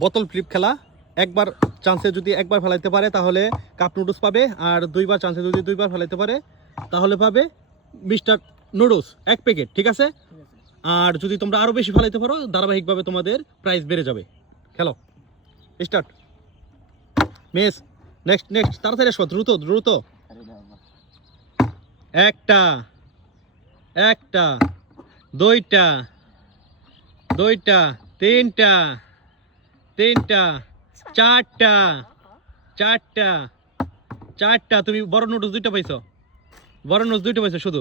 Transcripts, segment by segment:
বোতল ফ্লিপ খেলা। একবার চান্সে যদি একবার ফেলাইতে পারে তাহলে কাপ নুডলস পাবে, আর দুইবার চান্সে যদি দুইবার ফেলাইতে পারে তাহলে পাবে মিস্টার নুডলস 1 প্যাকেট, ঠিক আছে? আর যদি তোমরা আরো বেশি ফেলাইতে পারো ধারাবাহিকভাবে তোমাদের প্রাইস বেড়ে যাবে। খেলো, স্টার্ট। মিস, নেক্সট নেক্সট, তাড়াতাড়ি আসো, দ্রুত দ্রুত। একটা একটা, দুইটা দুইটা, তিনটা তিনটা, চারটা চারটা চারটা। তুমি বড় নুডলস দুইটা পাইছো, বড় নুডলস দুইটা পাইছো শুধু।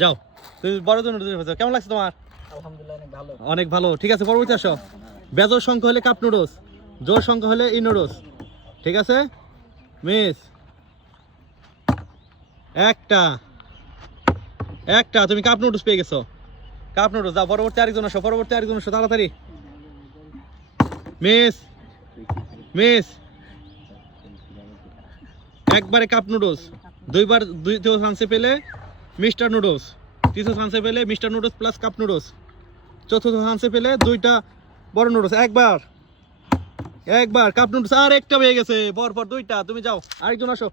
যাও, তুমি বড় নুডলস দুইটা পাইছো। কেমন লাগছে তোমার? আলহামদুলিল্লাহ অনেক ভালো। অনেক ভালো, ঠিক আছে। পরবর্তী আসো। বেজোর সংখ্যা হলে কাপ নুডলস, জোর সংখ্যা হলে ই নুডলস, ঠিক আছে? মিস, একটা একটা, তুমি কাপ নুডলস পেয়ে গেছো। Cup noodles. যাও, পরবর্তী আরেকজন আসো, পরবর্তী আরেকজন আসো, তাড়াতাড়ি। মিস মিস, একবারে কাপ নুডলস, দুইবার দ্বিতীয় চান্সে পেলে মিস্টার নুডলস, তৃতীয় চান্সে পেলে mister noodles plus cup noodles, চতুর্থ চান্সে পেলে দুইটা বড় নুডলস। একবার একবার কাপ নুডলস, আর একটা পেয়ে গেছে, পরপর দুইটা। তুমি যাও, আরেকজন আসো।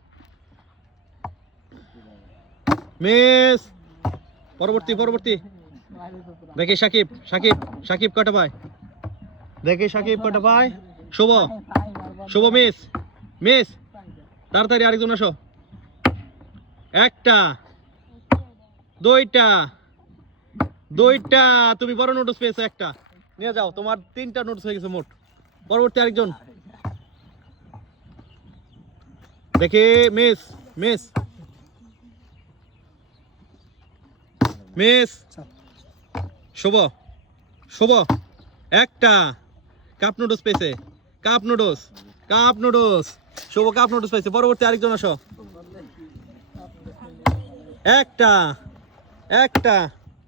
মিস, পরবর্তী পরবর্তী। দেখি সাকিব, সাকিব সাকিব কটা পায়, দেখি সাকিব কটা পায়। শুভ, শুভ মিস, মিস, তাড়াতাড়ি আরেকজন আসো। একটা, দুইটা দুইটা, তুমি বড় নুডলস পেয়েছো একটা, নিয়ে যাও। তোমার 3টা নুডলস হয়ে গেছে মোট। পরবর্তী আরেকজন দেখি। মিস মিস মিস, শুভ, শুভ একটা কাপ নুডলস পেয়েছে, কাপ নুডলস, কাপ নুডলস, শুভ কাপ নুডলস পেয়েছে। পরবর্তী আরেকজন আসো। একটা একটা,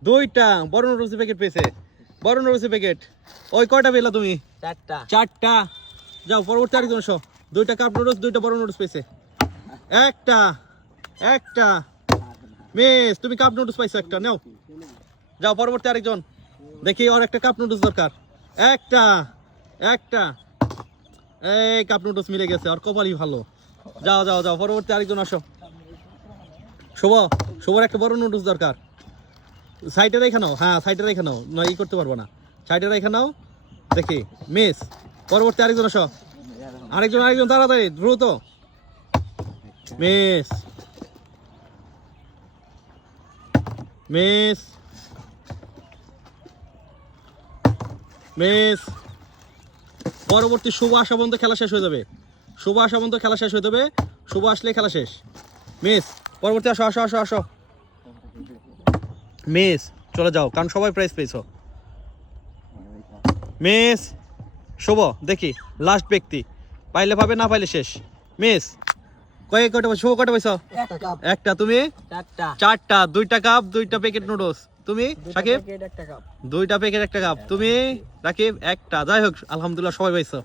দুইটা বড় নুডলস প্যাকেট পেয়েছে, বড় নুডলস প্যাকেট। ওই কয়টা পেলা তুমি? চারটা। চারটা। যাও, পরবর্তী আরেকজন আসো। দুইটা কাপ নুডলস, দুইটা বড় নুডলস পেয়েছে। একটা একটা, মিস, তুমি কাপ নুডলস পাইছো একটা, নাও। যাও, পরবর্তী আরেকজন দেখি, ওর একটা কাপ নুডলস দরকার। একটা একটা, এই কাপ নুডলস মিলে গেছে, আর কপালই ভালো। যাও যাও যাও, পরবর্তী আরেকজন আসো। শুভ, শুভর একটা বড় নুডলস দরকার। সাইডে রেখে নাও, হ্যাঁ সাইডে রেখে নাও, না ই করতে পারবো না, সাইডে রেখে নাও। দেখি, মিস, পরবর্তী আরেকজন আসো। আরেকজন আরেকজন, তাড়াতাড়ি দ্রুত। মিস মিস মিস, পরবর্তী শুভ আসা পর্যন্ত খেলা শেষ হয়ে যাবে, শুভ আসা পর্যন্ত খেলা শেষ হয়ে যাবে, শুভ আসলে খেলা শেষ। মিস, পরবর্তী আসো আসো আসো আসো। মিস, চলে যাও, কারণ সবাই প্রাইজ পেয়েছো। মিস, শুভ, দেখি লাস্ট ব্যক্তি, পাইলে পাবে, না পাইলে শেষ। মিস, কয়টা পাইছো? শুভ কয়টা পাইছো? একটা কাপ। একটা। তুমি? চারটা। চারটা। দুইটা কাপ, দুইটা প্যাকেট নুডলস। তুমি সাকিব? একটা কাপ। দুইটা প্যাকেট একটা কাপ। তুমি রাকিব? একটা। যাই হোক, আলহামদুলিল্লাহ সবাই পাইছো।